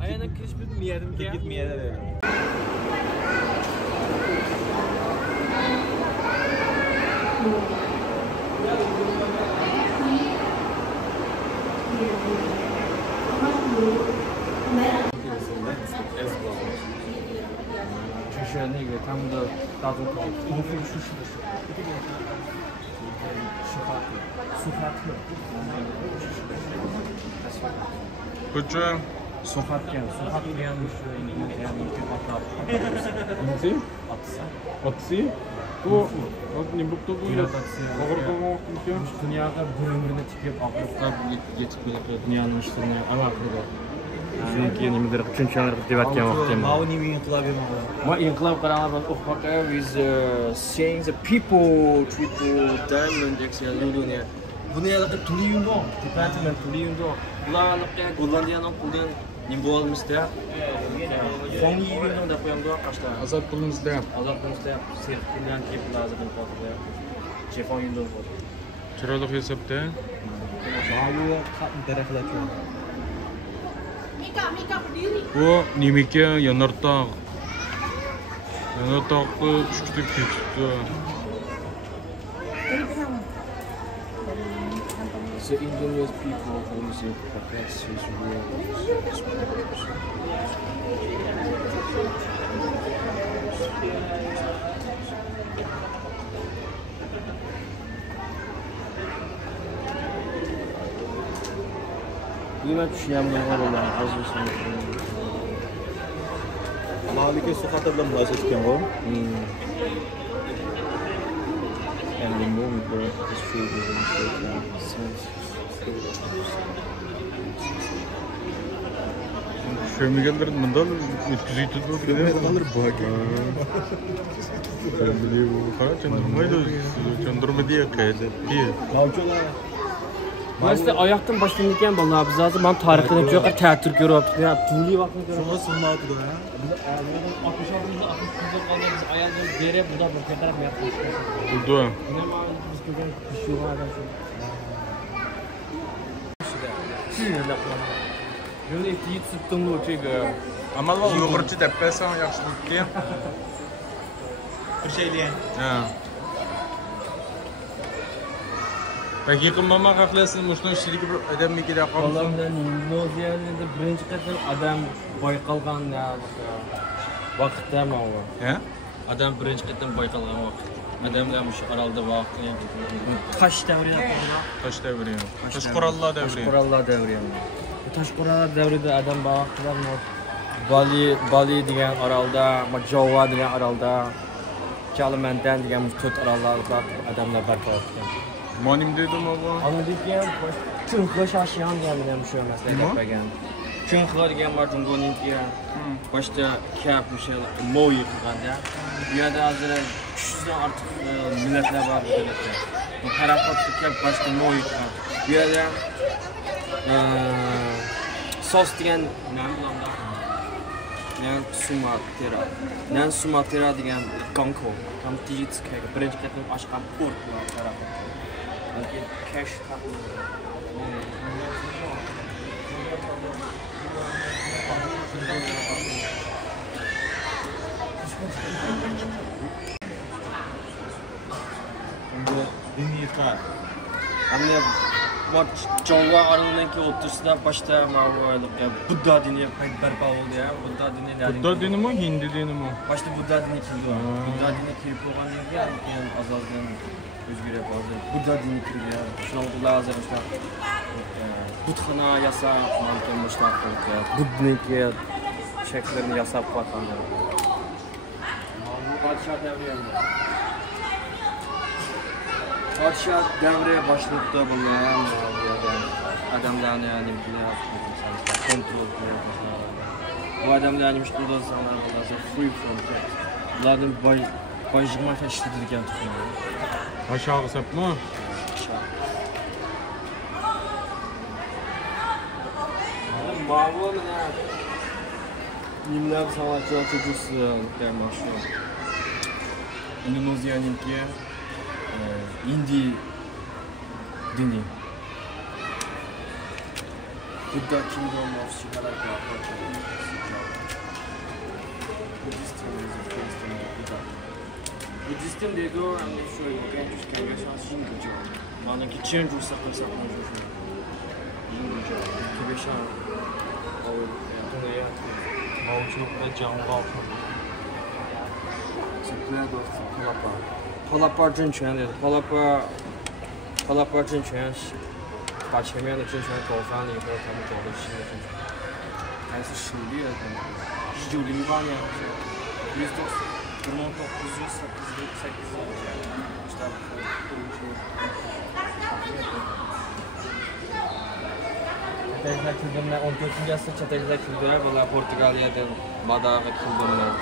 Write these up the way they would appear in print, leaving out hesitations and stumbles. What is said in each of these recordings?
Ayağına kiriş bitmeyelim ki. Gitmeyelim öyle.就是那个他们的大总统公费出事的时候，苏哈特， 그쵸? Sokakyan şu Nesi? Atsi? Bu Nimbuk'ta bu Ağırkama mümkün. Dünyada bir ömrüne çıkıp Afrika yetişmeli dünyanın üstüne Amerika'da. Çünkü nimedir üçüncü ağırlık devatken vaktim. Mao nimi inqilab ema. Ma inqilab qaramaz oxfaka with saying the people diamond excellent. Bunu yalıqı tuliyundo, department tuliyundo. Ularlıqqa Gollandiyanın quldan nimbo almışdı. Son yiyundo da qo'yamdo qashta. Azat qilingizda. Azat qilingizda serpilgan kep lazım qotdi. Chefon yundo. Chiroyli hesabda. Ma'lum qatn daraxlatgan. Bu nimike yanartaq. Yanartaqni tushkitib ketibdi. The Indigenous people who use protects his rules. Nimet düşünüyorum oralar az olsun. Malike sokakta bilan muloqot etgan bu. And remove the history of Şömigeller bundan ötküzüyü tutmak gibi. Bunlar bak. Ben biliyorum. Kara çandırma diye kaydı. Bir. Ben size ayaktan başlanırken bana biz zaten ben tarihten hep çok teatür görüp ya dünli vakti görüp. Şuna sunmadı da ya. Biz 66'da 69'da kaldı biz ayakları dere burada bir kadar mı yaptık? Buldu. Ne mal biz bugün pişiyor adam şu. Böyle iyi tuttum bu şey. Amal var yoğurtçu depresan yaxshi bo'libdi. Bir şey deyin. Ha. Peki qilmama qaflasini mushno ishlik bir odamnikida qolsin. Olamdan Indoneziyada birinchi qator adam boyqalgan vaqtda mana bu. He? Adam birinchi qator boyqalgan vaqt. Adamlar mush orolda vaqtni Tash davri yapıldı. Taş devri. Taş qurollar devri. Taş qurollar davri. Bu tash qurollar davrida adam vaqtlar Bali degan orolda, Java degan orolda, Kalimantan degan to'rt orollarda adamlar barpo etgan. Monim dedim bu. Ana degan Chunxo Shashiyan degan shu masala gapagan. Chunxo degan Martingoniki boshda kap o'sha mo'yi qilganda. Bu yerda hozir 300 dan ortiq millatlar bor bu yerda. Bu harakatga kap boshda mo'yi qilgan. Bu yerda sos degan nima bilan Nan Sumatera degan Gangko, Kamtijitskaya birinchi qator oshgan port bilan harakat. Balki cash Java orolidagi o'rtasida boshda Buddha dini barpo bo'ldi ya. Buddha dini Buddha dini mi, Hindi dini mi? Boshda Buddha dini keldi. Buddha dini kelib bo'lgandan keyin azozdan o'zgarib qoldi. Buddha dini kirdi ya. Shunga hozir butxona yasab, mumkin boshqa Buddniki shaklini yasab qo'yganlar. Bu podshoh davri endi. Podshoh davri boshliqda bo'lgan adamlarni ya'ni kontrol qilib bu adamlarni mushkullar sanaladi, free from debt. Ulardan Bajıqma işletilgan tuxum. Aşağı sapma. Ma'lum ne? Minglab sanatçılar çocuğusu gelmişti. Indonezya'nınki indie dini. Buddha Kingdom of Shigaraka. Buddhistim deydi o, hem de şöyle genç kengaşan Shingujo. Manaki Chenju saklasaklar şu. Shingujo. Kebeşan. O Tuna'ya. Mavçulukla canlı altın. Çıkıyor dostum. Palapa. Palapa Zhenquan dedi. Palapa Zhenquan 把前面的政权搞翻了以后，他们搞了新的政权，还是狩猎的。1908年好像Çatekler kildimler 14. asır çatekler kildiler. Bunlar Portugalya'dan Madag'a kildimler.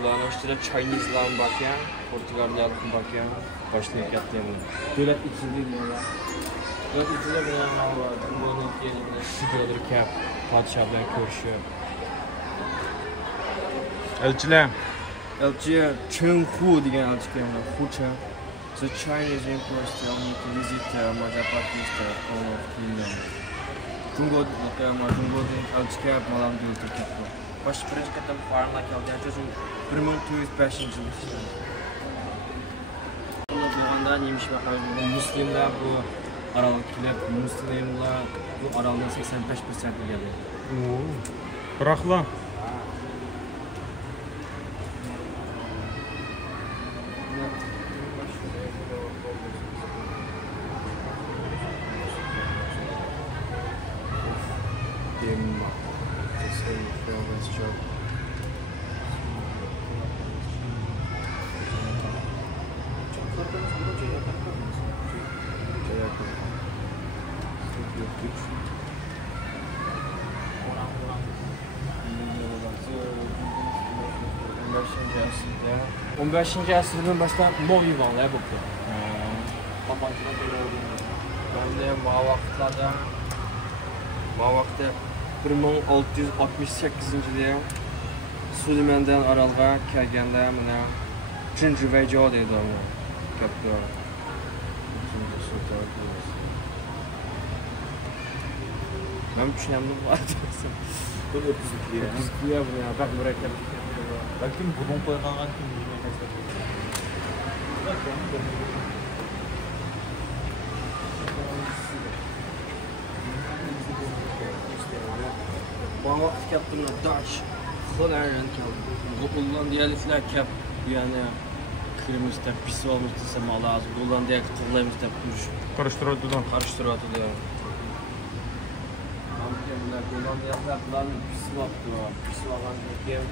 Bunların işte Chinese'ların bakyan, Portugalyalı'nın bakyan başlayıp yattığını. Devlet içinde diyorlar. Devlet içinde bilenler var. Bunun yerine şişe olurken padişahlar görüşüyor. Elçiler. Elçi Chen Hu degan elçi kelgan. Hu Chen. The Chinese emperors tell me to visit Majapatis'te of Kingdom. Jungko'dan elçi kelib malam yo'lga ketdi. Birinchi qatam farmlar kelgan uchun 1905-yil ishladi. Ular bo'lganda nemish va muslimlar bu orolga kelib, muslimlar bu orolning 85% egalladi. Bırakla. On 15. asırdan başlap Moğol yuvanlar bo'ldi. Ben vaqtda 1668-yilda Sulimandan orolga kelganda mana Jinjivajo deydi uni. Katta. Ben düşünüyorum var. Bu ya bu ya bak murakkab. Belki bunun koygan kim bilmez. Bu vaqt kaptım daş. Xo'laran keldi. Gollandiyaliklar kap yani kırmızı pis olmuş desem lazım. Gollandiya qıtırlaymış deb Karıştırıyordu. qarıştırıyordu. Amkelar Gollandiyaliklar bilan pis vaqtdi. Pis olgandan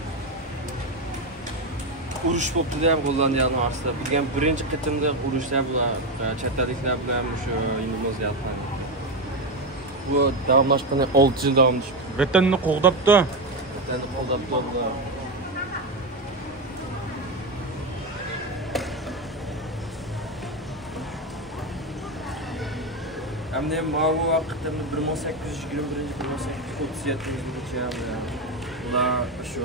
urush bo'libdi deb Gollandiyaning orasida. Bu ham birinchi qitimda urushlar bular chetdaliklar bilan shu Indoneziyaliklar. Bu davomlashgan 6 yil davomlashdi. Vatanını qo'g'dabdi. Vatanni qo'g'dabdi ular. Hamda bu vaqtda 1821-1837-yilgacha ular shu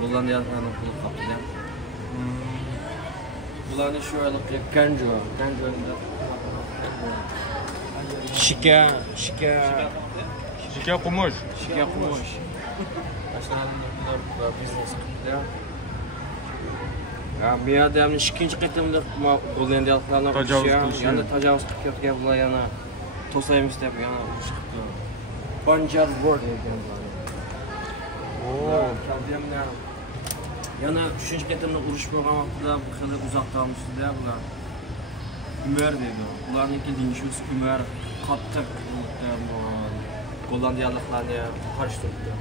Gollandiyaliklarni qo'lga qoldi. Bularni shu yoqqa Ganjo Shika kumush. Başlarında biznes qildi. Bu yerda ham ikkinchi qitimda Gollandiyaliklarni yana tajovuz qilib ketgan bular yana to'saymiz deb yana chiqdi. Banjar War degan bular. Yana 3-chi qitimda urush bo'lgan vaqtda bu xil uzoqdamizda bular Umar deydi. Ularniki dinchus Umar qattiq Gollandiyaliklarni qarshi turdi.